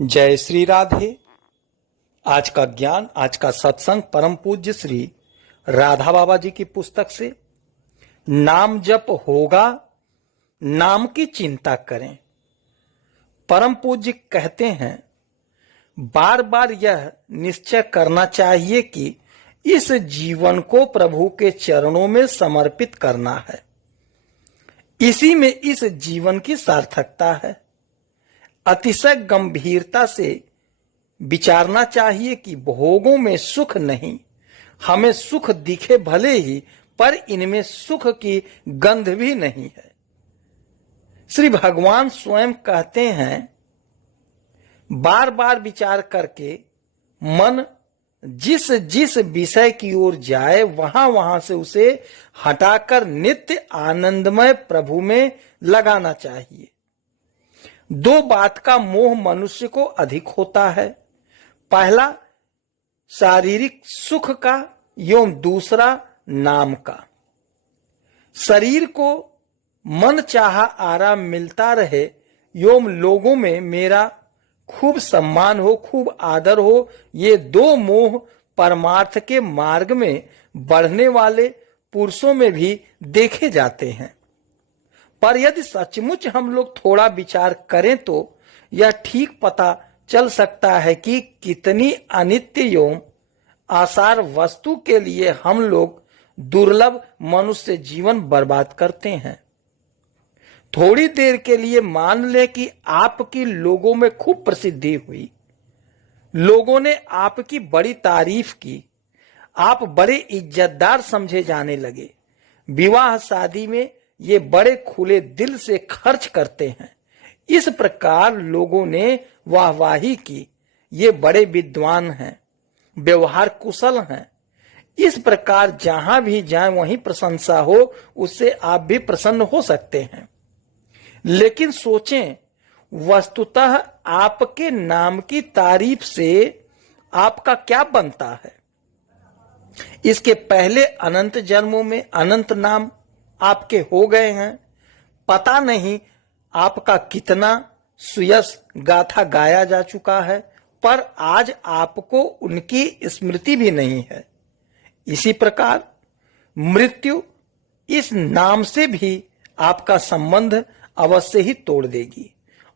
जय श्री राधे। आज का ज्ञान, आज का सत्संग परम पूज्य श्री राधा बाबा जी की पुस्तक से। नाम जप होगा, नाम की चिंता करें। परम पूज्य कहते हैं, बार बार यह निश्चय करना चाहिए कि इस जीवन को प्रभु के चरणों में समर्पित करना है। इसी में इस जीवन की सार्थकता है। अतिशय गंभीरता से विचारना चाहिए कि भोगों में सुख नहीं, हमें सुख दिखे भले ही, पर इनमें सुख की गंध भी नहीं है। श्री भगवान स्वयं कहते हैं, बार बार विचार करके मन जिस जिस विषय की ओर जाए वहां वहां से उसे हटाकर नित्य आनंदमय प्रभु में लगाना चाहिए। दो बात का मोह मनुष्य को अधिक होता है। पहला शारीरिक सुख का एवं दूसरा नाम का। शरीर को मन चाहा आराम मिलता रहे एवं लोगों में मेरा खूब सम्मान हो, खूब आदर हो, ये दो मोह परमार्थ के मार्ग में बढ़ने वाले पुरुषों में भी देखे जाते हैं। पर यदि सचमुच हम लोग थोड़ा विचार करें तो यह ठीक पता चल सकता है कि कितनी अनित्य एवं आसार वस्तु के लिए हम लोग दुर्लभ मनुष्य जीवन बर्बाद करते हैं। थोड़ी देर के लिए मान लें कि आपकी लोगों में खूब प्रसिद्धि हुई, लोगों ने आपकी बड़ी तारीफ की, आप बड़े इज्जतदार समझे जाने लगे। विवाह शादी में ये बड़े खुले दिल से खर्च करते हैं। इस प्रकार लोगों ने वाहवाही की, ये बड़े विद्वान हैं, व्यवहार कुशल हैं। इस प्रकार जहां भी जाएं वहीं प्रशंसा हो, उससे आप भी प्रसन्न हो सकते हैं। लेकिन सोचें, वस्तुतः आपके नाम की तारीफ से आपका क्या बनता है? इसके पहले अनंत जन्मों में अनंत नाम आपके हो गए हैं। पता नहीं आपका कितना सुयश गाथा गाया जा चुका है, पर आज आपको उनकी स्मृति भी नहीं है। इसी प्रकार मृत्यु इस नाम से भी आपका संबंध अवश्य ही तोड़ देगी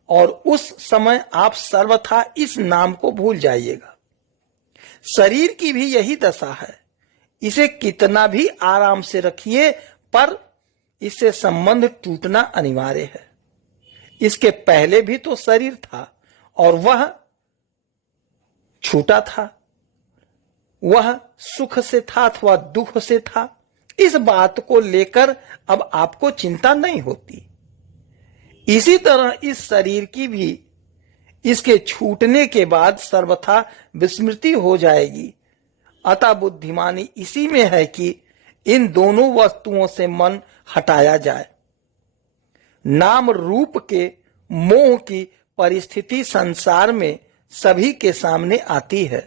और उस समय आप सर्वथा इस नाम को भूल जाइएगा। शरीर की भी यही दशा है। इसे कितना भी आराम से रखिए, पर इससे संबंध टूटना अनिवार्य है। इसके पहले भी तो शरीर था और वह छूटा था, वह सुख से था अथवा दुख से था। इस बात को लेकर अब आपको चिंता नहीं होती। इसी तरह इस शरीर की भी इसके छूटने के बाद सर्वथा विस्मृति हो जाएगी। अतः बुद्धिमानी इसी में है कि इन दोनों वस्तुओं से मन हटाया जाए। नाम रूप के मोह की परिस्थिति संसार में सभी के सामने आती है।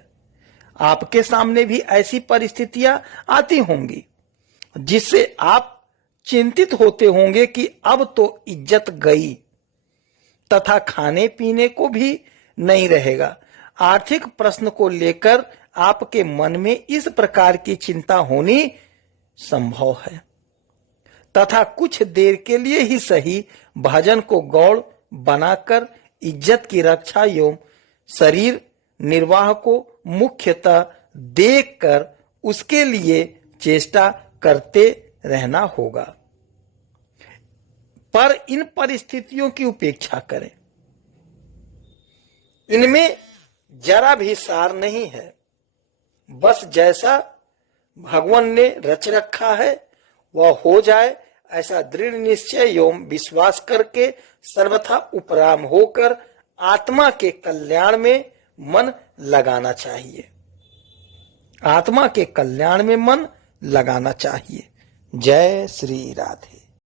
आपके सामने भी ऐसी परिस्थितियां आती होंगी जिससे आप चिंतित होते होंगे कि अब तो इज्जत गई तथा खाने पीने को भी नहीं रहेगा। आर्थिक प्रश्न को लेकर आपके मन में इस प्रकार की चिंता होनी संभव है। तथा कुछ देर के लिए ही सही भजन को गौड़ बनाकर इज्जत की रक्षा एवं शरीर निर्वाह को मुख्यतः देखकर उसके लिए चेष्टा करते रहना होगा। पर इन परिस्थितियों की उपेक्षा करें, इनमें जरा भी सार नहीं है। बस जैसा भगवान ने रच रखा है वह हो जाए, ऐसा दृढ़ निश्चय एवं विश्वास करके सर्वथा उपराम होकर आत्मा के कल्याण में मन लगाना चाहिए। आत्मा के कल्याण में मन लगाना चाहिए। जय श्री राधे।